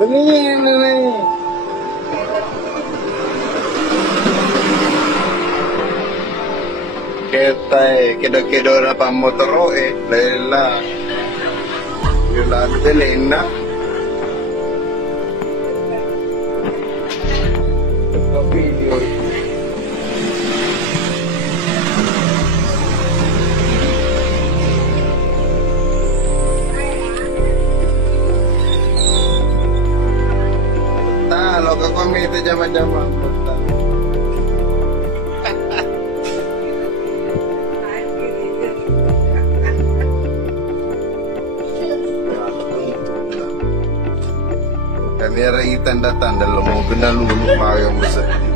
Baliin na na eh. Kita kido-kido na pa motoro eh. Layla. Yung lahat bilhin na. Ito video. Lo que comiste llama. Kami rin tanda-tanda lumubin na lulong mga musa.